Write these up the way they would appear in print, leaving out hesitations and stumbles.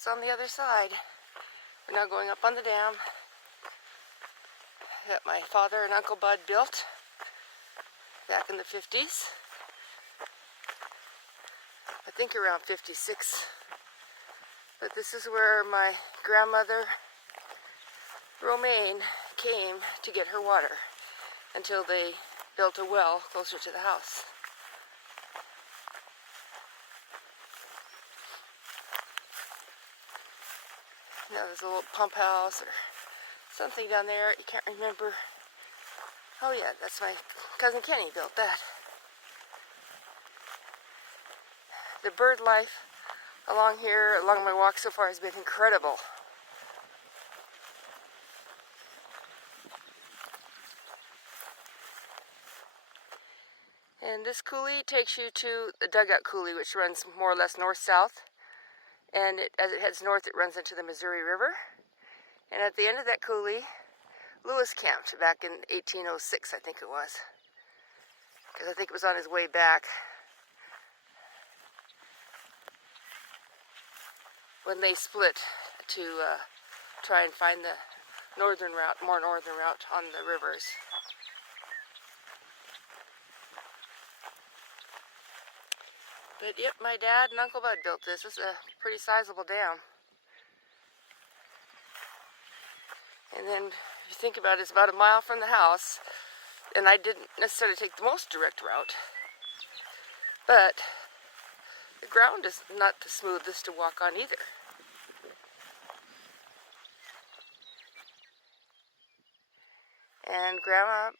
what's on the other side. We're now going up on the dam that my father and Uncle Bud built back in the 50s. I think around 56. But this is where my grandmother, Romain, came to get her water until they built a well closer to the house. Now there's a little pump house or something down there. You can't remember. Oh yeah, that's my cousin Kenny built that. The bird life along here, along my walk so far, has been incredible. And this coulee takes you to the dugout coulee, which runs more or less north-south. And as it heads north, it runs into the Missouri River. And at the end of that coulee, Lewis camped back in 1806, I think it was. Because I think it was on his way back when they split to try and find the northern route, more northern route on the rivers. But yep, my dad and Uncle Bud built this. It's a pretty sizable dam. And then if you think about it, it's about a mile from the house. And I didn't necessarily take the most direct route. But the ground is not the smoothest to walk on either. And Grandma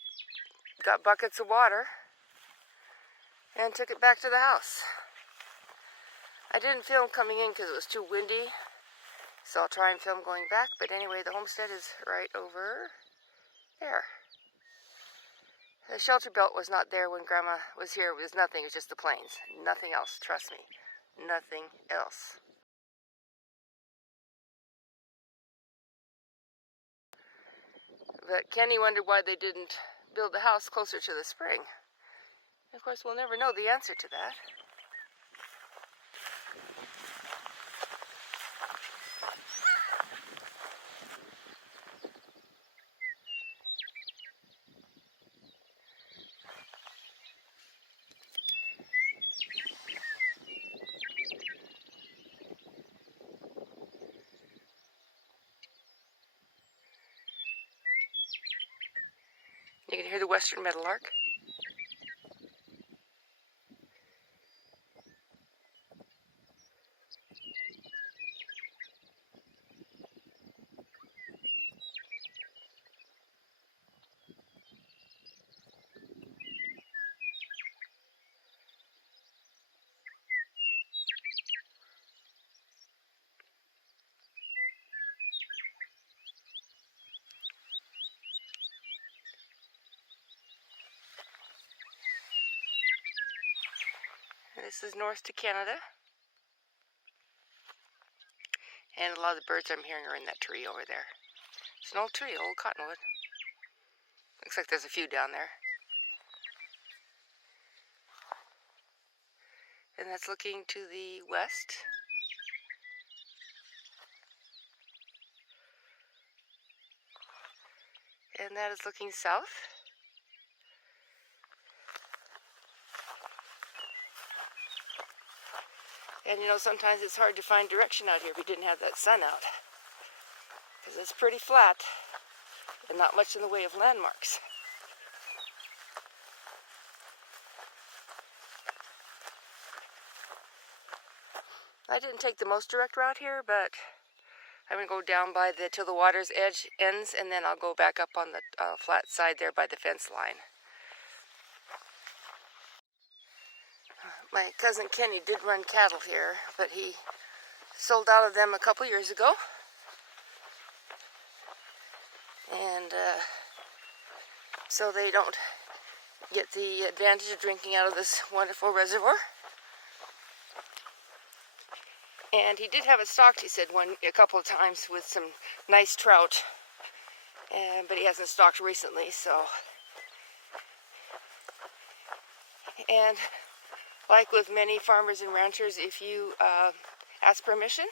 got buckets of water and took it back to the house. I didn't film coming in because it was too windy, so I'll try and film going back. But anyway, the homestead is right over there. The shelter belt was not there when Grandma was here. It was nothing. It was just the plains. Nothing else. Trust me. Nothing else. But Kenny wondered why they didn't build the house closer to the spring. Of course, we'll never know the answer to that. You can hear the western meadowlark. This is north to Canada. And a lot of the birds I'm hearing are in that tree over there. It's an old tree, old cottonwood. Looks like there's a few down there. And that's looking to the west. And that is looking south. And you know, sometimes it's hard to find direction out here if you didn't have that sun out. Because it's pretty flat and not much in the way of landmarks. I didn't take the most direct route here, but I'm going to go down by till the water's edge ends, and then I'll go back up on the flat side there by the fence line. My cousin Kenny did run cattle here, but he sold out of them a couple years ago. And so they don't get the advantage of drinking out of this wonderful reservoir. And he did have it stocked, he said, a couple of times with some nice trout. But he hasn't stocked recently, so. And like with many farmers and ranchers, if you ask permission,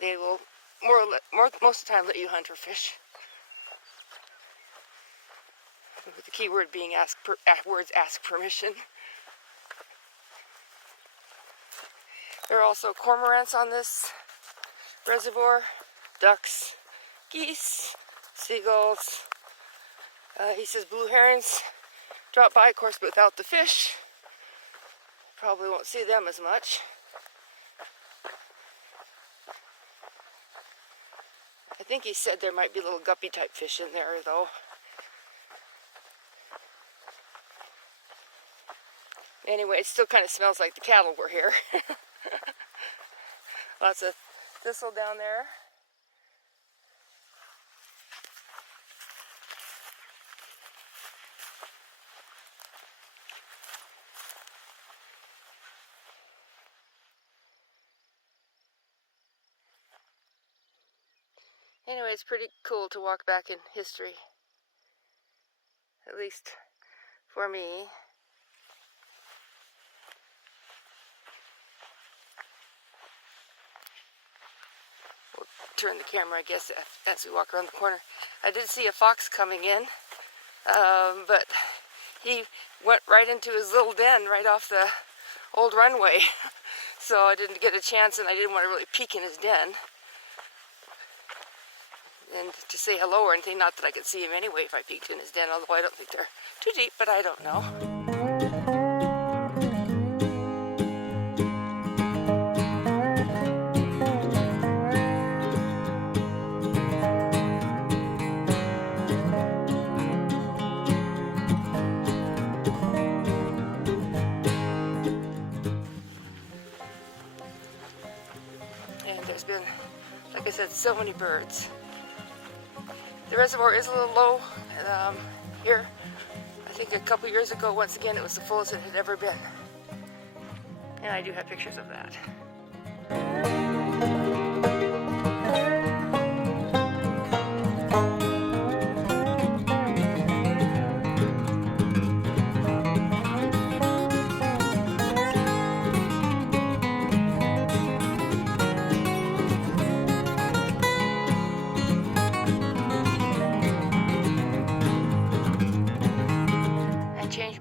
They will most of the time let you hunt or fish. With the key word being ask permission. There are also cormorants on this reservoir, ducks, geese, seagulls. He says blue herons drop by, of course, but without the fish. Probably won't see them as much. I think he said there might be little guppy type fish in there, though. Anyway, it still kind of smells like the cattle were here. Lots of thistle down there. Anyway, it's pretty cool to walk back in history. At least for me. We'll turn the camera, I guess, as we walk around the corner. I did see a fox coming in, but he went right into his little den right off the old runway. So I didn't get a chance, and I didn't want to really peek in his den and to say hello or anything. Not that I could see him anyway if I peeked in his den, although I don't think they're too deep, but I don't know. And there's been, like I said, so many birds. The reservoir is a little low here. I think a couple years ago, once again, it was the fullest it had ever been. And I do have pictures of that.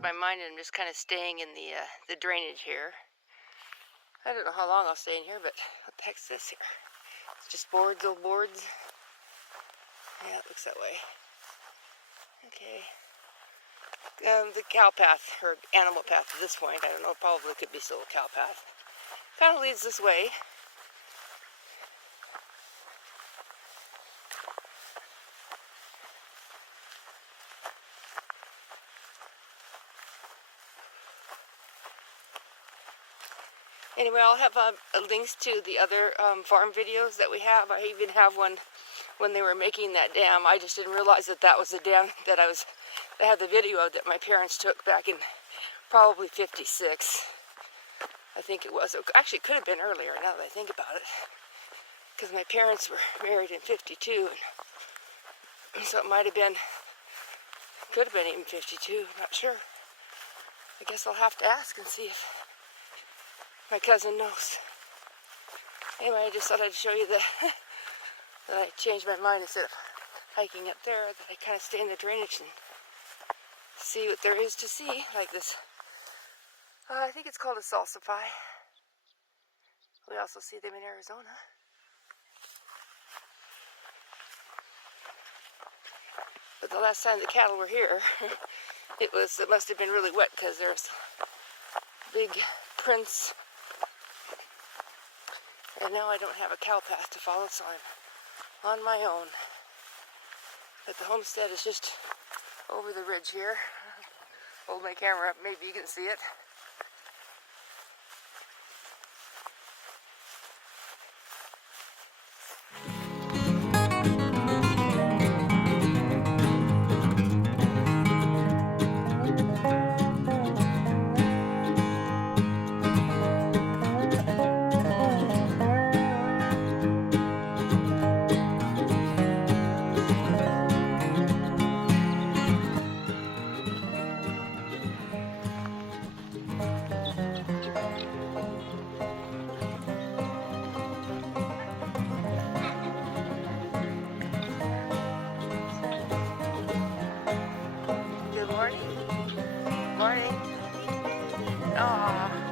My mind, and I'm just kind of staying in the drainage here. I don't know how long I'll stay in here, but what the heck's this here? It's just boards, old boards. Yeah, it looks that way. Okay. The cow path, or animal path at this point, I don't know, probably could be still a cow path. Kind of leads this way. Anyway, I'll have links to the other farm videos that we have. I even have one when they were making that dam. I just didn't realize that that was the dam that I had the video of that my parents took back in probably '56. I think it was. Actually, it could have been earlier now that I think about it. Because my parents were married in '52. So it might have been, could have been even '52, I'm not sure. I guess I'll have to ask and see if my cousin knows. Anyway, I just thought I'd show you that I changed my mind. Instead of hiking up there, that I kind of stay in the drainage and see what there is to see, like this. I think it's called a salsify. We also see them in Arizona. But the last time the cattle were here, it must have been really wet because there's big prints. And now I don't have a cow path to follow, so I'm on my own. But the homestead is just over the ridge here. Hold my camera up, maybe you can see it. Morning. Aw.